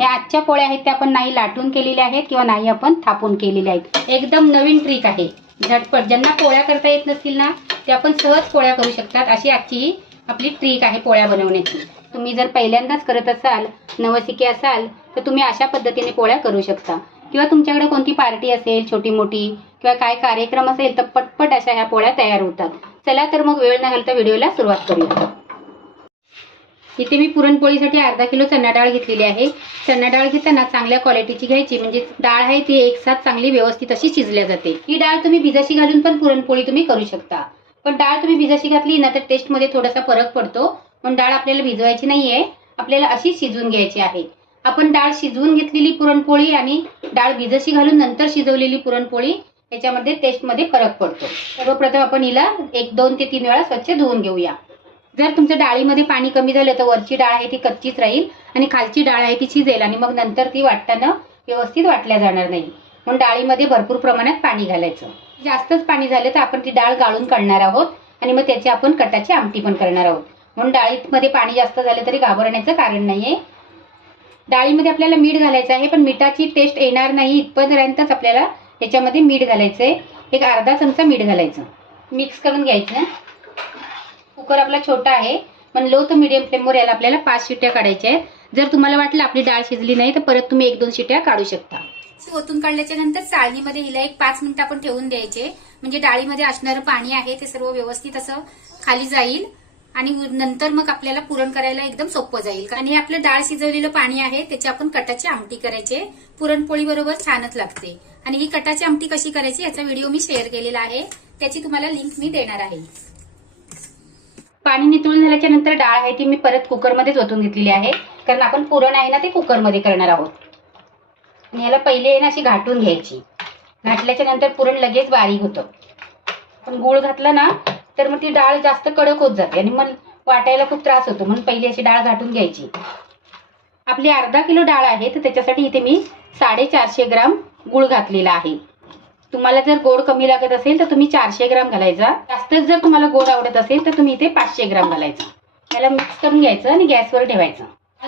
या आजच्या पोळ्या आहेत त्या आपण नाही लाटून केलेल्या आहेत किंवा नाही आपण थापून केलेल्या आहेत. एकदम नवीन ट्रिक आहे. झटपट. ज्यांना पोळ्या करता येत नसतील ना ते आपण सहज पोळ्या करू शकतात. अशी आजची ही आपली ट्रिक आहे पोळ्या बनवण्याची. तुम्ही जर पहिल्यांदाच करत असाल नवसिके असाल तर तुम्ही अशा पद्धतीने पोळ्या करू शकता. किंवा तुमच्याकडे कोणती पार्टी असेल छोटी मोठी किंवा काय कार्यक्रम असेल तर पटपट अशा ह्या पोळ्या तयार होतात. चला तर मग वेळ न घालता व्हिडिओला सुरुवात करूया. इथे मी पुरणपोळीसाठी अर्धा किलो चना डाळ घेतलेली आहे. चना डाळ घेताना चांगल्या क्वालिटीची घ्यायची म्हणजे डाळ आहे ती एक साथ चांगली व्यवस्थित अशी शिजल्या जाते. ही डाळ तुम्ही भिजाशी घालून पण पुरणपोळी तुम्ही करू शकता. पण डाळ तुम्ही भिजाशी घातली ना तर टेस्टमध्ये थोडासा फरक पडतो. पण डाळ आपल्याला भिजवायची नाहीये. आपल्याला अशी शिजवून घ्यायची आहे. आपण डाळ शिजवून घेतलेली पुरणपोळी आणि डाळ भिजशी घालून नंतर शिजवलेली पुरणपोळी याच्यामध्ये टेस्टमध्ये फरक पडतो. सर्वप्रथम आपण हिला एक दोन ते तीन वेळा स्वच्छ धुवून घेऊया. जर तुमच्या डाळीमध्ये पाणी कमी झालं तर वरची डाळ आहे ती कच्चीच राहील आणि खालची डाळ आहे ती शिजेल आणि मग नंतर ती वाटताना व्यवस्थित वाटल्या जाणार नाही. म्हणून डाळीमध्ये भरपूर प्रमाणात पाणी घालायचं. जास्तच पाणी झालं तर आपण ती डाळ गाळून काढणार आहोत आणि मग त्याची आपण कटाची आमटी पण करणार आहोत. म्हणून डाळीमध्ये पाणी जास्त झालं तरी घाबरण्याचं कारण नाहीये. डाळीमध्ये आपल्याला मीठ घालायचं आहे पण मिठाची टेस्ट येणार नाही इथपर्यंतच आपल्याला याच्यामध्ये मीठ घालायचं आहे एक अर्धा चमचा मीठ घालायचं. मिक्स करून घ्यायचं. कुकर आपला छोटा आहे. पण लो तर मिडियम फ्लेमवर याला आपल्याला पाच शिट्ट्या काढायच्या आहेत. जर तुम्हाला वाटलं आपली डाळ शिजली नाही तर परत तुम्ही एक दोन शिट्या काढू शकता. ओतून काढल्याच्या नंतर चाळणीमध्ये हिला एक पाच मिनिटं आपण ठेवून द्यायचे. म्हणजे डाळीमध्ये असणारं पाणी आहे ते सर्व व्यवस्थित असं खाली जाईल. आणि नंतर मग आपल्याला पुरण करायला एकदम सोपं जाईल. आणि हे आपलं डाळ शिजवलेलं पाणी आहे त्याची आपण कटाची आमटी करायचे. पुरणपोळी बरोबर छानच लागते. आणि ही कटाची आमटी कशी करायची याचा व्हिडिओ मी शेअर केलेला आहे. त्याची तुम्हाला लिंक मी देणार आहे. पाणी नितळून झाल्याच्यानंतर डाळ आहे ती मी परत कुकरमध्येच ओतून घेतलेली आहे. कारण आपण पुरण आहे ना ते कुकरमध्ये करणार आहोत. आणि याला पहिले आहे ना अशी घाटून घ्यायची. घातल्याच्या नंतर पुरण लगेच बारीक होतं. पण गुळ घातला ना तर मग ती डाळ जास्त कडक होत जाते आणि मग वाटायला खूप त्रास होतो. म्हणून पहिली अशी डाळ घाटून घ्यायची. आपली अर्धा किलो डाळ आहे तर त्याच्यासाठी इथे मी साडेचारशे ग्राम गुळ घातलेला आहे. तुम्हाला जर गोड कमी लागत असेल तर तुम्ही चारशे ग्राम घालायचा. जास्तच जर तुम्हाला गोड आवडत असेल तर तुम्ही इथे पाचशे ग्राम घालायचा. त्याला मिक्स करून घ्यायचं आणि गॅसवर ठेवायचं.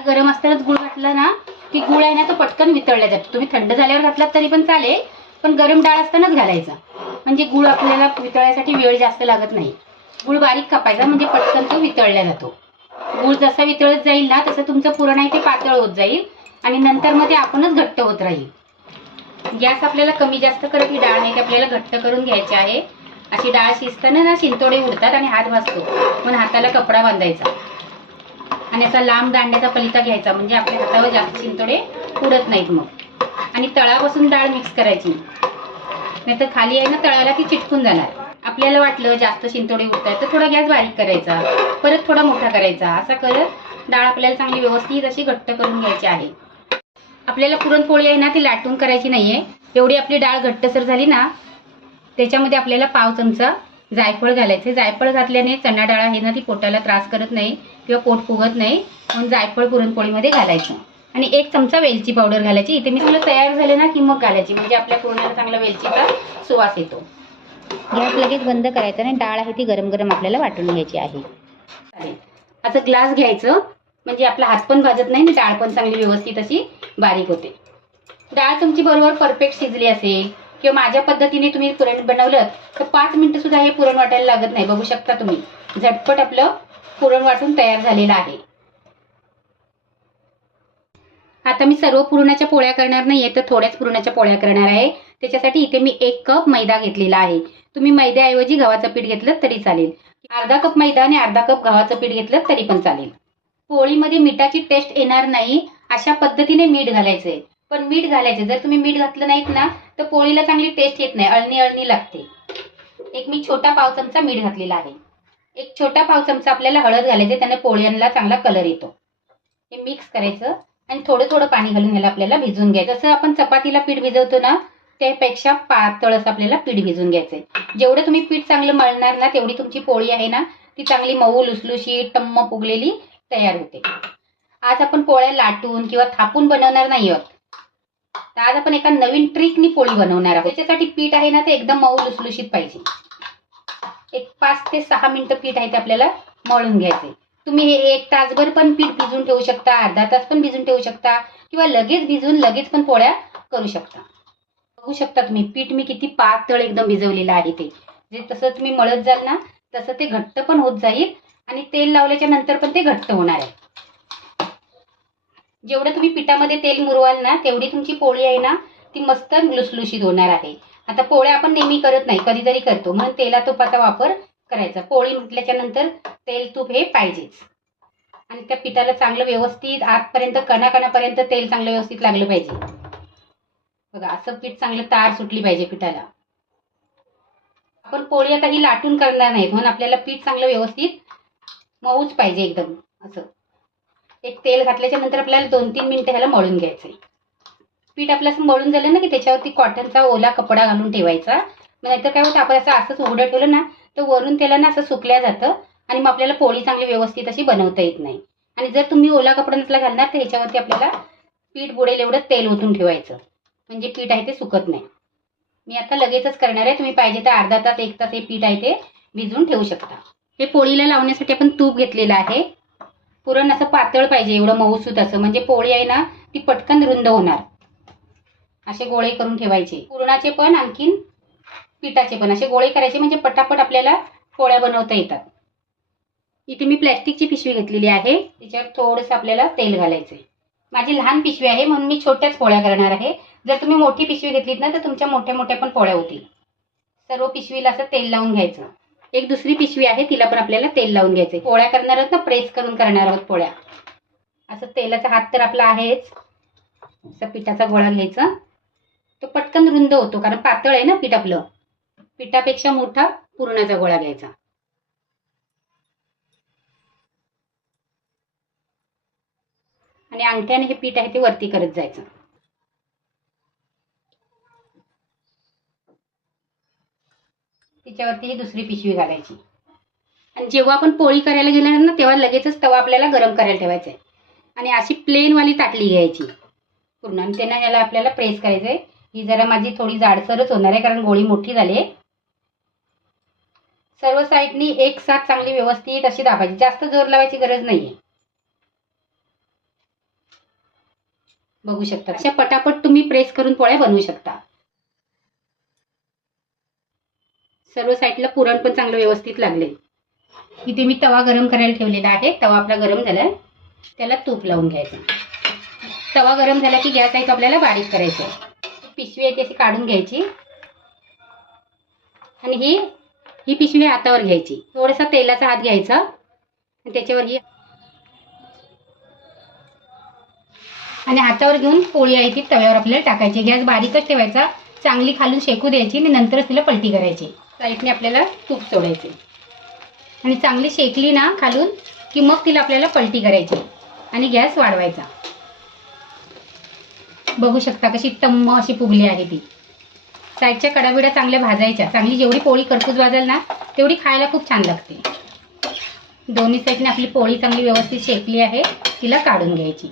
गरम असतानाच गुळ घातला ना की गुळ आहे ना तो पटकन वितळल्या जातो. तुम्ही थंड झाल्यावर घातलात तरी पण चालेल पण गरम डाळ असतानाच घालायचा. म्हणजे गुळ आपल्याला वितळण्यासाठी वेळ जास्त लागत नाही. गुळ बारीक कापायचा म्हणजे पटकन तो वितळला जातो. गुळ जसा वितळत जाईल ना तसं तुमचं पुरण आहे ते पातळ होत जाईल आणि नंतर मग ते आपणच घट्ट होत राहील. गॅस आपल्याला कमी जास्त करत ही डाळ आहे ती आपल्याला घट्ट करून घ्यायची आहे. अशी डाळ शिजताना ना शिंतोडे उडतात आणि हात भाजतो पण हाताला कपडा बांधायचा. आणि असा लांब दांड्याचा पलिता घ्यायचा म्हणजे आपल्या हातावर जास्त शिंतोडे उडत नाहीत मग. आणि तळापासून डाळ मिक्स करायची. नाहीतर खाली आहे ना तळाला ती चिटकून जाणार. आपल्याला वाटलं जास्त शिंतोडे उडत आहेत तर थोडा गॅस बारीक करायचा. परत थोडा मोठा करायचा. असा करत डाळ आपल्याला चांगली व्यवस्थित अशी घट्ट करून घ्यायची आहे. आपल्याला पुरणपोळी आहे ना ती लाटून करायची नाही आहे एवढी आपली डाळ घट्टसर झाली ना त्याच्यामध्ये आपल्याला पाव चमचा जायफळ घालायचे जायफळ घातल्याने चणा डाळ आहे ना ती पोटाला त्रास करत नाही किंवा पोट फुगत नाही. म्हणून जायफळ पुरणपोळीमध्ये घालायचं. आणि एक चमचा वेलची पावडर घालायची. इथे मी सगळं तयार झाले ना की मग घालायची. म्हणजे आपल्या पुरणाला चांगला वेलचीचा सुवास येतो. गॅस लगेच बंद करायचा आणि डाळ आहे ती गरम गरम आपल्याला वाटून घ्यायची आहे. चालेल. असं ग्लास घ्यायचं. म्हणजे आपला हात पण भाजत नाही आणि डाळ पण चांगली व्यवस्थित अशी बारीक होते. डाळ तुमची बरोबर परफेक्ट शिजली असेल किंवा माझ्या पद्धतीने तुम्ही पुरण बनवलं तर पाच मिनिटं सुद्धा हे पुरण वाटायला लागत नाही. बघू शकता तुम्ही. झटपट आपलं पुरण वाटून तयार झालेलं आहे. आता मी सर्व पुरणाच्या पोळ्या करणार नाहीये तर थोड्याच पुरणाच्या पोळ्या करणार आहे. त्याच्यासाठी इथे मी एक कप मैदा घेतलेला आहे. तुम्ही मैद्याऐवजी गव्हाचं पीठ घेतलं तरी चालेल. अर्धा कप मैदा आणि अर्धा कप गव्हाचं पीठ घेतलं तरी पण चालेल. पोळीमध्ये मिठाची टेस्ट येणार नाही अशा पद्धतीने मीठ घालायचंय. पण मीठ घालायचं जर तुम्ही मीठ घातलं नाहीत ना तर पोळीला चांगली टेस्ट येत नाही अळणी अळणी लागते. एक मी छोटा पाव चमचा मीठ घातलेला आहे. एक छोटा पाव चमचा आपल्याला हळद घालायचे त्याने पोळ्यांना चांगला कलर येतो. हे मिक्स करायचं आणि थोडं थोडं पाणी घालून याला आपल्याला भिजून घ्यायचं. जसं आपण चपातीला पीठ भिजवतो ना त्यापेक्षा पातळ असं आपल्याला पीठ भिजून घ्यायचंय. जेवढं तुम्ही पीठ चांगलं मळणार ना तेवढी तुमची पोळी आहे ना ती चांगली मऊ लुसलुशी टम्म फुगलेली तयार होते. आज आपण पोळ्या लाटून किंवा थापून बनवणार नाही आहोत तर आज आपण एका नवीन ट्रिकनी पोळी बनवणार आहोत. त्याच्यासाठी पीठ आहे ना ते एकदम मऊ लुसलुशीत पाहिजे. एक पाच ते सहा मिनिटं पीठ आहे ते आपल्याला मळून घ्यायचे तुम्ही हे एक तासभर पण पीठ भिजून ठेवू शकता अर्धा तास पण भिजून ठेवू शकता किंवा लगेच भिजून लगेच पण पोळ्या करू शकता. बघू शकता तुम्ही पीठ मी किती पातळ एकदम भिजवलेलं आहे ते. जे तसं तुम्ही मळत जाल ना तसं ते घट्ट पण होत जाईल आणि तेल लावल्याच्या नंतर पण ते घट्ट होणार आहे. जेवढं तुम्ही पिठामध्ये तेल मुरवाल ना तेवढी तुमची पोळी आहे ना ती मस्त लुसलुशीत होणार आहे. आता पोळ्या आपण नेहमी करत नाही कधीतरी करतो. म्हणून तेला तुपाचा वापर करायचा. पोळी म्हटल्याच्या नंतर तेल तूप हे पाहिजेच. आणि त्या पिठाला चांगलं व्यवस्थित आतपर्यंत कणाकणापर्यंत तेल चांगलं व्यवस्थित लागलं पाहिजे. बघा असं पीठ चांगलं तार सुटली पाहिजे पिठाला. आपण पोळी आता ही लाटून करणार नाहीत. म्हणून आपल्याला पीठ चांगलं व्यवस्थित मऊच पाहिजे एकदम असं. एक तेल घातल्याच्या नंतर आपल्याला दोन तीन मिनिटं ह्याला मळून घ्यायचं आहे पीठ आपलं असं मळून झालं ना की त्याच्यावरती कॉटनचा ओला कपडा घालून ठेवायचा. मग नाहीतर काय होतं आपण असं असंच उघडं ठेवलं ना तर वरून त्याला ना असं सुकल्या जातं आणि मग आपल्याला पोळी चांगली व्यवस्थित अशी बनवता येत नाही. आणि जर तुम्ही ओला कपडा नसला घालणार तर ह्याच्यावरती आपल्याला पीठ बुडेल एवढं तेल ओतून ठेवायचं. म्हणजे पीठ आहे ते सुकत नाही. मी आता लगेचच करणार आहे. तुम्ही पाहिजे तर अर्धा तास एक तास हे पीठ आहे ते भिजवून ठेवू शकता. हे पोळीला लावण्यासाठी आपण तूप घेतलेलं आहे. पुरण असं पातळ पाहिजे एवढं मऊसूत असं. म्हणजे पोळी आहे ना ती पटकन रुंद होणार. असे गोळे करून ठेवायचे. पुरणाचे पण आणखीन पिठाचे पण. असे गोळे करायचे म्हणजे पटापट आपल्याला पोळ्या बनवता येतात. इथे मी प्लॅस्टिकची पिशवी घेतलेली आहे. त्याच्यावर थोडंसं आपल्याला तेल घालायचं आहे माझी लहान पिशवी आहे म्हणून मी छोट्याच पोळ्या करणार आहे. जर तुम्ही मोठी पिशवी घेतलीत ना तर तुमच्या मोठ्या मोठ्या पण पोळ्या होतील. सर्व पिशवीला असं तेल लावून घ्यायचं. एक दुसरी पिशवी आहे तिला पण आपल्याला तेल लावून घ्यायचं पोळ्या करणार आहोत ना प्रेस करून करणार आहोत पोळ्या. असं तेलाचा हात तर आपला आहेच. असा पिठाचा गोळा घ्यायचा. तो पटकन रुंद होतो कारण पातळ आहे ना पीठ आपलं. पिठापेक्षा मोठा पुरणाचा गोळा घ्यायचा. आणि अंगठ्याने हे पीठ आहे ते वरती करत जायचं. त्याच्यावरती ही दुसरी पिशवी घालायची. आणि जेव्हा आपण पोळी करायला गेल्या ना तेव्हा लगेचच तवा आपल्याला गरम करायला ठेवायचा आहे. आणि अशी प्लेनवाली ताटली घ्यायची. पूर्ण. आणि त्यांना याला आपल्याला प्रेस करायचं आहे ही जरा माझी थोडी जाडसरच होणार आहे कारण गोळी मोठी झाली आहे. सर्व साईडनी एक साथ चांगली व्यवस्थित अशी दाबायची. जास्त जोर लावायची गरज नाहीये. बघू शकता. अशा पटापट तुम्ही प्रेस करून पोळ्या बनवू शकता. सर्व साईडला पुरण पण चांगलं व्यवस्थित लागले इथे मी तवा गरम करायला ठेवलेला आहे. तवा आपला गरम झाला. त्याला तूप लावून घ्यायचं. तवा गरम झाला की गॅस आहे तो आपल्याला बारीक करायचं पिशवी आहे ती अशी काढून घ्यायची. आणि ही ही पिशवी हातावर घ्यायची. थोडासा तेलाचा हात घ्यायचा. आणि त्याच्यावर ही आणि हातावर घेऊन पोळी आहे ती तव्यावर आपल्याला टाकायची. गॅस बारीकच ठेवायचा. चांगली खालून शेकू द्यायची आणि नंतरच तिला पलटी करायची. साईडने आपल्याला तूप सोडायचे. आणि चांगली शेकली ना खालून की मग तिला आपल्याला पलटी करायची आणि गॅस वाढवायचा. बघू शकता कशी टम्म अशी फुगली आहे ती. साईडच्या कडाबिडा चांगल्या भाजायच्या. चांगली जेवढी पोळी करपूस भाजाल ना तेवढी खायला खूप छान लागते. दोन्ही साईडने आपली पोळी चांगली व्यवस्थित शेकली आहे तिला काढून घ्यायची.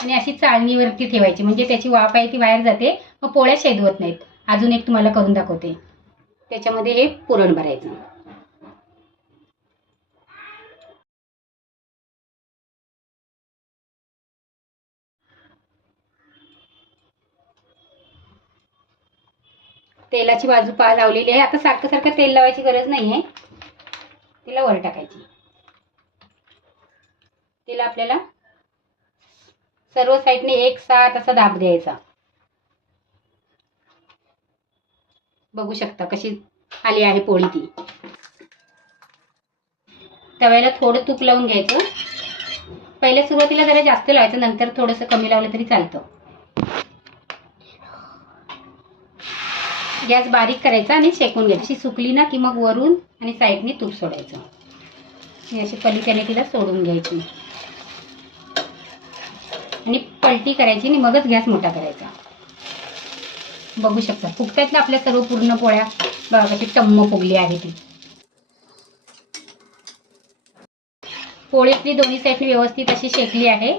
आणि अशी चाळणीवरती ठेवायची. म्हणजे त्याची वाफ आहे ती बाहेर जाते मग पोळ्या शेदवत नाहीत. अजून एक तुम्हाला करून दाखवते. त्याच्यामध्ये हे पुरण भरायचं. तेलाची बाजू पा लावलेली आहे. आता सारखं सारखं तेल लावायची गरज नाही आहे तिला वर टाकायची. तिला आपल्याला सर्व साईडने एक सात असा दाब द्यायचा. बघू शकता कशी आली आहे पोळी ती. तव्याला थोडं तूप लावून घ्यायचं. पहिल्या सुरुवातीला जरा जास्त लावायचं नंतर थोडंसं कमी लावलं तरी चालतं. गॅस बारीक करायचा आणि शेकून घ्यायची. अशी सुकली ना की मग वरून आणि साईडने तूप सोडायचं. अशी पलित्याने तिला सोडून घ्यायची. आणि पलटी करायची आणि मगच गॅस मोठा करायचा. बघू शकता. फुगतात ना आपल्या सर्व पूर्ण पोळ्या बघा कशी टम्म फुगली आहे ती. पोळीतली दोन्ही साईडने व्यवस्थित अशी शेकली आहे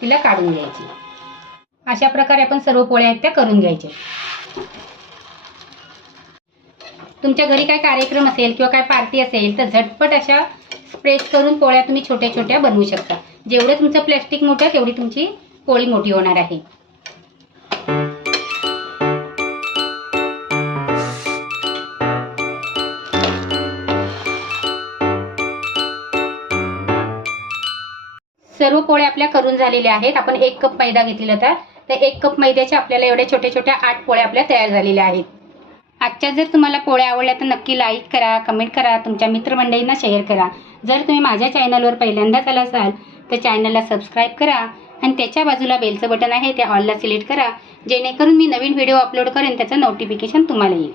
तिला काढून घ्यायची. अशा प्रकारे आपण सर्व पोळ्या आहेत त्या करून घ्यायच्या. तुमच्या घरी काय कार्यक्रम असेल किंवा काय पार्टी असेल तर झटपट अशा स्प्रेस करून पोळ्या तुम्ही छोट्या छोट्या बनवू शकता. जेवढं तुमचं प्लॅस्टिक मोठं तेवढी तुमची पोळी मोठी होणार आहे. सर्व पोळ्या आपल्या करून झालेल्या आहेत. आपण एक कप मैदा घेतलेला तर तर एक कप मैद्याच्या आपल्याला एवढ्या छोट्या छोट्या आठ पोळ्या आपल्या तयार झालेल्या आहेत. आजच्या जर तुम्हाला पोळ्या आवडल्या तर नक्की लाईक करा कमेंट करा तुमच्या मित्रमंडळींना शेअर करा. जर तुम्ही माझ्या चॅनलवर पहिल्यांदाच आला असाल तर चॅनलला सबस्क्राईब करा आणि त्याच्या बाजूला बेलचं बटन आहे ते ऑलला सिलेक्ट करा. जेणेकरून मी नवीन व्हिडिओ अपलोड करेन त्याचं नोटिफिकेशन तुम्हाला येईल.